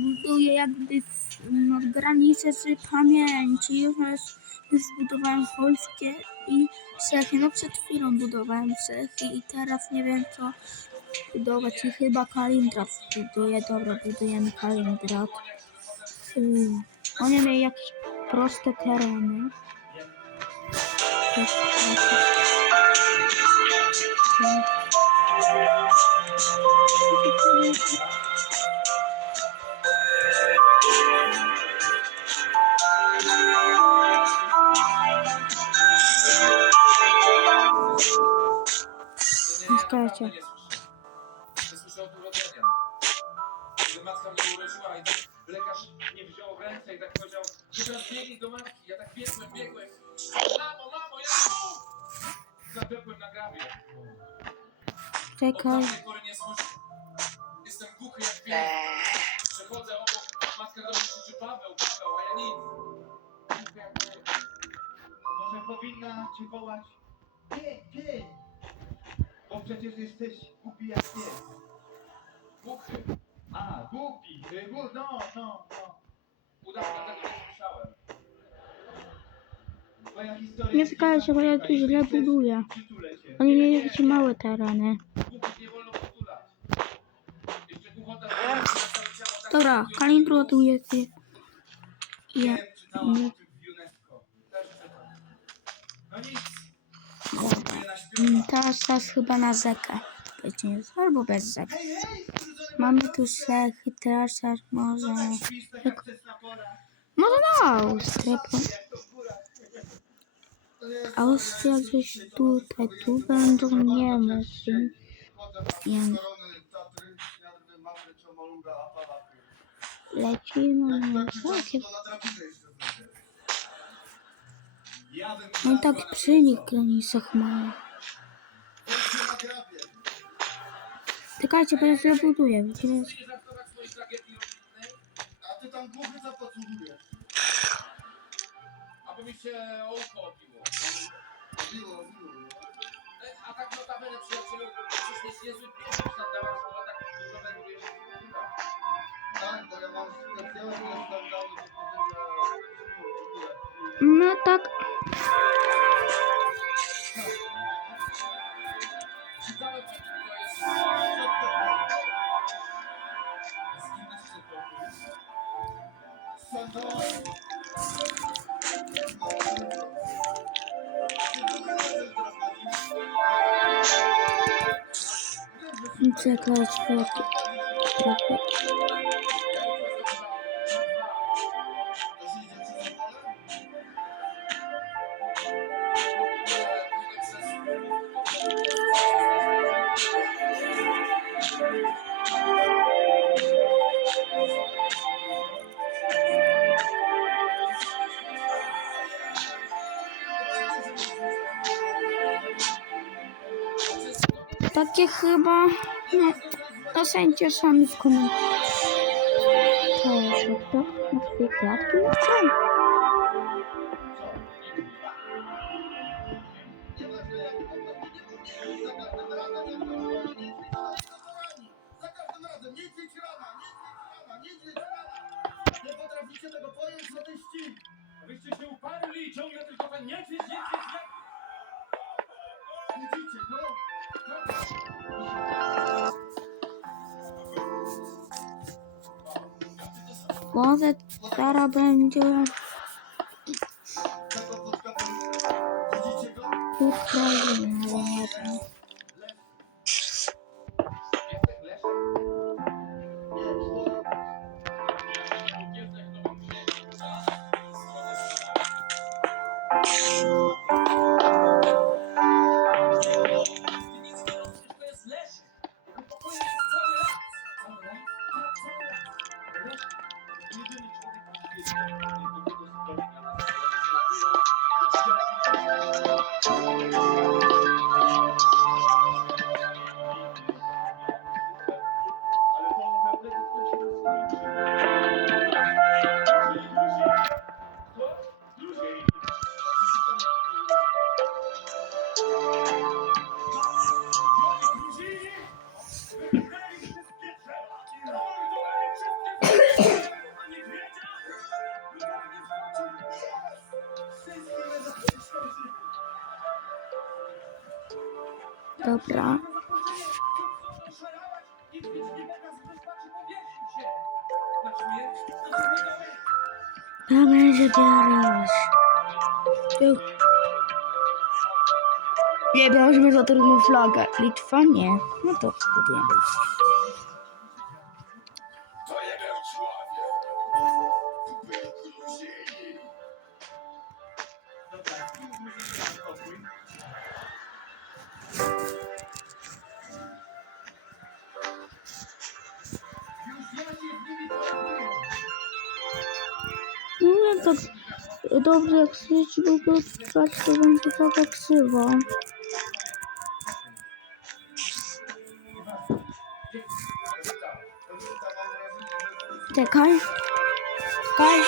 buduję jakby no, granice z pamięci. Już, już zbudowałem polskie i cechy. No przed chwilą budowałem cechy i teraz nie wiem co budować i chyba Kalindrat buduję. Dobra, budujemy Kalindrat. Uuu, Oni mieli jakieś proste tereny. Nie tak lekarz mnie wziął i tak powiedział, ty teraz do matki. Tak. Mamo, mamo, ja na Czekaj. nie. Jestem głuchy jak. Przechodzę obok, matka do Paweł, Paweł, a ja nic. Może powinna cię wołać Ty, ty! Bo przecież jesteś głupi jak pies. Głuchy. A, głupi, gu, no, no, no. Udało, dlatego nie słyszałem. Twoja historia... Nie czekajcie, bo ja tu źle buduję. Przytulę cię. Oni Nie, mieli nie, jakieś nie. małe tereny. Głuchych nie wolno potulać. Jeszcze głuchota Dobra, jak kalindru tu jest. Ja. Wiem, czytałam Nie. o tym w UNESCO. Też. No nic. Dobra. Próbuję na Mm, śpiewa. Teraz czas chyba na zekę. Albo bez zek. Hej, hej! skrócony Mamy tu sechy, teraz może... Tak tak jak? Może na Austrię. Austria gdzieś tutaj, tu będą Niemcy. Wiem. Lecimy na takie... No taki przynik w granicach mają. Czekajcie, bo ja źle buduję. A ty tam cudujesz. aby mi się A tak notabene przyjacielu, przecież jest niezły pies w sandałach, skoro tak dużo wędrujesz. Tak, bo ja mam w górę. No tak, czekajcie, trochę. trochę. Takie chyba... No, ocencie sami w komentarzach. To, na dwie klatki nie chcę. Za każdym razem, niedźwiedź rana, niedźwiedź rana, niedźwiedź rana. Nie potraficie tego pojąć, co to jest ścig. Wyście się uparli i ciągle tylko ten niedźwiedź, niedźwiedź, niedźwiedź. Widzicie, no? Może teraz będzie Tego podkopy. Widzicie go? Ukraina, Thank you. Dobra. Ja będzie bierać. Nie, bierzmy za trudną flagę. Litwa nie. No to wtedy tak dobrze jak świeci, bo to trwać to będzie taka krzywa. Czekaj. Czekaj.